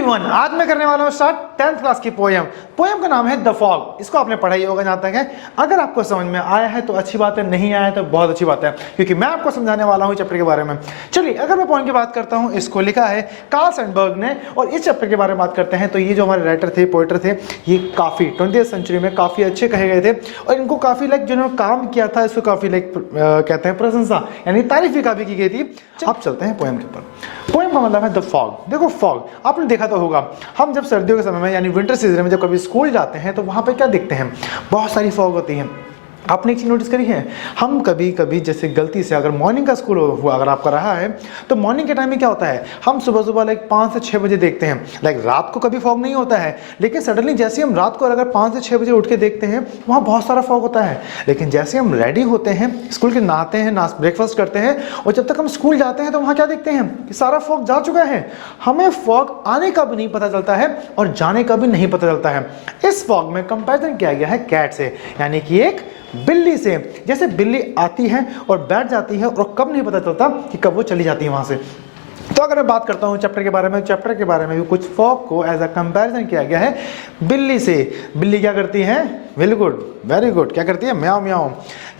Everyone, आज मैं करने वाला हूँ स्टार्ट 10th क्लास की पोएम। पोएम का नाम है द फॉग। इसको आपने पढ़ा ही होगा जहाँ तक है। अगर आपको समझ में आया है तो अच्छी बात है, नहीं आया है तो बहुत अच्छी बात है, क्योंकि मैं आपको समझाने वाला हूँ चैप्टर के बारे में। चलिए, अगर मैं पोएम की बात करता हूँ, इसको लिखा है कार्ल सैंडबर्ग ने। और इस चैप्टर के बारे में बात करते हैं तो ये जो हमारे राइटर थे, पोएटर थे, ये काफ़ी 20th सेंचुरी में काफ़ी अच्छे कहे गए थे। और इनको काफ़ी जिन्होंने काम किया था, इसको काफ़ी कहते हैं प्रशंसा, यानी तारीफ भी काफ़ी की गई थी। अब चलते हैं पोएम के ऊपर। पोएम का मतलब है द फॉग। देखो, फॉग आपने देखा तो होगा, हम जब सर्दियों के समय में यानी विंटर सीजन में जब कभी स्कूल जाते हैं तो वहाँ पे क्या देखते हैं, बहुत सारी फॉग होती है। आपने एक चीज़ नोटिस करी है, हम कभी कभी जैसे गलती से अगर मॉर्निंग का स्कूल हुआ अगर आपका रहा है तो मॉर्निंग के टाइम में क्या होता है, हम सुबह सुबह 5 से 6 बजे देखते हैं। रात को कभी फॉग नहीं होता है, लेकिन सडनली जैसे हम रात को अगर 5 से 6 बजे उठ के देखते हैं वहाँ बहुत सारा फॉग होता है। लेकिन जैसे हम रेडी होते हैं, स्कूल के नहाते हैं, ब्रेकफास्ट करते हैं, और जब तक हम स्कूल जाते हैं तो वहाँ क्या देखते हैं कि सारा फॉग जा चुका है। हमें फॉग आने का भी नहीं पता चलता है और जाने का भी नहीं पता चलता है। इस फॉग में कंपैरिजन किया गया है कैट से, यानी कि एक बिल्ली से। जैसे बिल्ली आती है और बैठ जाती है और कब नहीं पता चलता कि कब वो चली जाती है वहां से। तो अगर मैं बात करता हूँ चैप्टर के बारे में, चैप्टर के बारे में भी कुछ फॉग को एज अ कंपैरिजन किया गया है बिल्ली से। बिल्ली क्या करती है, वेरी गुड, वेरी गुड, क्या करती है, म्याऊं म्याऊं।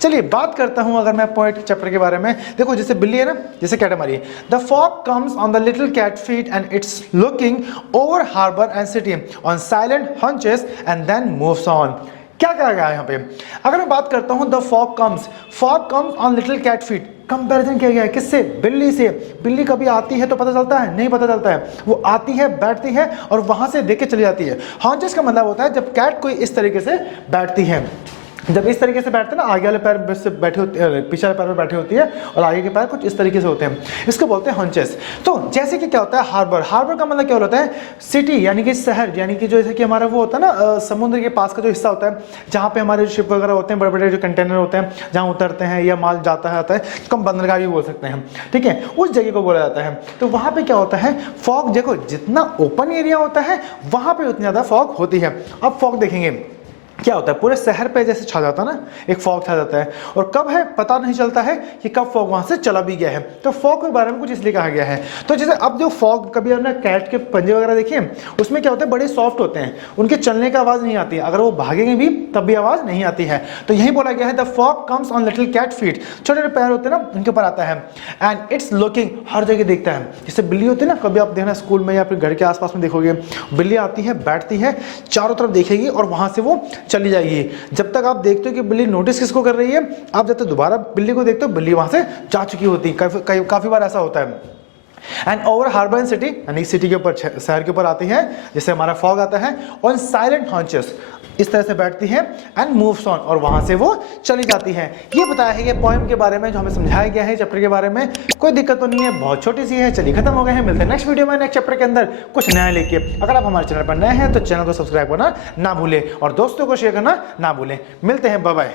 चलिए बात करता हूँ अगर मैं पोएट चैप्टर के बारे में। देखो, जैसे बिल्ली है ना, जैसे कैट हमारी, the fog comes on the little cat feet and it's looking over harbour and city on silent haunches and then moves on. क्या कहा गया है यहाँ पे? अगर मैं बात करता हूँ the fog comes on little cat feet, comparison किया गया है किससे, बिल्ली से। बिल्ली कभी आती है तो पता चलता है, नहीं पता चलता है। वो आती है, बैठती है और वहां से देख के चली जाती है। हॉन्चेस का मतलब होता है जब कैट कोई इस तरीके से बैठती है, जब इस तरीके से बैठते हैं ना, आगे वाले पैर से बैठे होते हैं, पीछे वाले पैर में बैठे होती है और आगे के पैर कुछ इस तरीके से होते हैं, इसको बोलते हैं हंचेस। तो जैसे कि क्या होता है, हार्बर, हार्बर का मतलब क्या होता है, सिटी यानी कि शहर, यानी कि जैसे कि हमारा वो होता है ना समुद्र के पास का जो हिस्सा होता है जहाँ पे हमारे शिप वगैरह होते हैं, बड़े बड़े जो कंटेनर होते हैं जहाँ उतरते हैं या माल जाता है, इसको हम बंदरगाह भी बोल सकते हैं, ठीक है, उस जगह को बोला जाता है। तो वहाँ पे क्या होता है, फॉग, देखो जितना ओपन एरिया होता है वहाँ पे उतनी ज़्यादा फॉग होती है। अब फॉग देखेंगे क्या होता है, पूरे शहर पे जैसे छा जाता है ना, एक फॉग छा जाता है, और कब है पता नहीं चलता है कि कब फॉग वहां से चला भी गया है। तो फॉग के बारे में कुछ इसलिए कहा गया है। तो जैसे अब जो फॉग, कभी आपने कैट के पंजे वगैरह देखिए, उसमें क्या होता है, बड़े सॉफ्ट होते हैं, उनके चलने का आवाज नहीं आती है, अगर वो भागेंगे भी तब भी आवाज नहीं आती है। तो यही बोला गया है the fog comes on little cat feet, छोटे छोटे पैर होते हैं ना, उनके ऊपर आता है, एंड इट्स लुकिंग, हर जगह देखता है। जैसे बिल्ली होती है ना, कभी आप देखना स्कूल में या फिर घर के आसपास में देखोगे, बिल्ली आती है, बैठती है, चारों तरफ देखेगी और वहां से वो चली जाएगी। जब तक आप देखते हो कि बिल्ली नोटिस किसको कर रही है, आप जब तक दोबारा बिल्ली को देखते हो, बिल्ली वहां से जा चुकी होती है। काफी बार ऐसा होता है। And over harbour and city, यानी सिटी के ऊपर, शहर के ऊपर आती है, जैसे हमारा फॉग आता है, ऑन साइलेंट हॉन्चेस, इस तरह से बैठती है, एंड मूव्स ऑन, और वहां से वो चली जाती है। ये बताया है ये पोएम के बारे में जो हमें समझाया गया है चैप्टर के बारे में। कोई दिक्कत तो नहीं है, बहुत छोटी सी है। चलिए खत्म हो गए हैं, मिलते हैं नेक्स्ट वीडियो में नेक्स्ट चैप्टर के अंदर कुछ नया लेके। अगर आप हमारे चैनल पर नए हैं तो चैनल को सब्सक्राइब करना ना भूलें और दोस्तों को शेयर करना ना भूलें। मिलते हैं, बाय बाय।